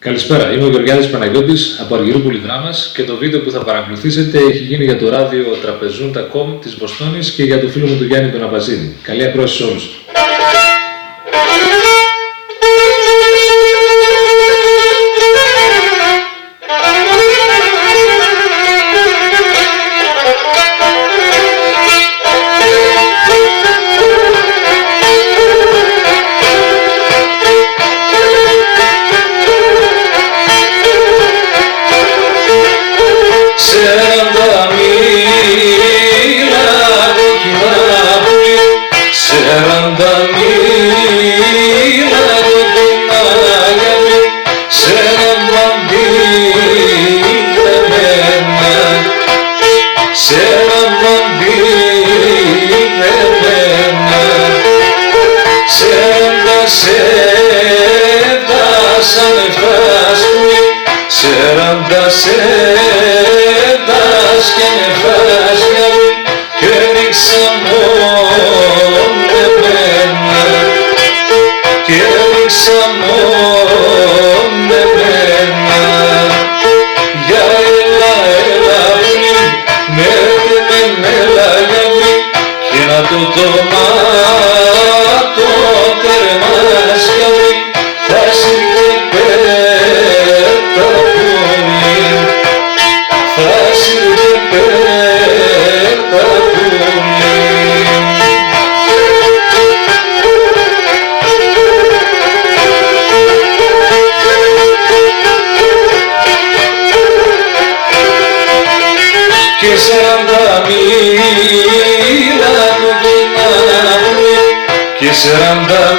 Καλησπέρα, είμαι ο Γεωργιάδης Παναγιώτης από Αργυρούπολη Δράμας και το βίντεο που θα παρακολουθήσετε έχει γίνει για το ράδιο Τραπεζούντα.com της Βοστόνης και για το φίλο μου του Γιάννη τον Αμπαζίδη. Καλή ακρόαση σε όλους. Σαράντα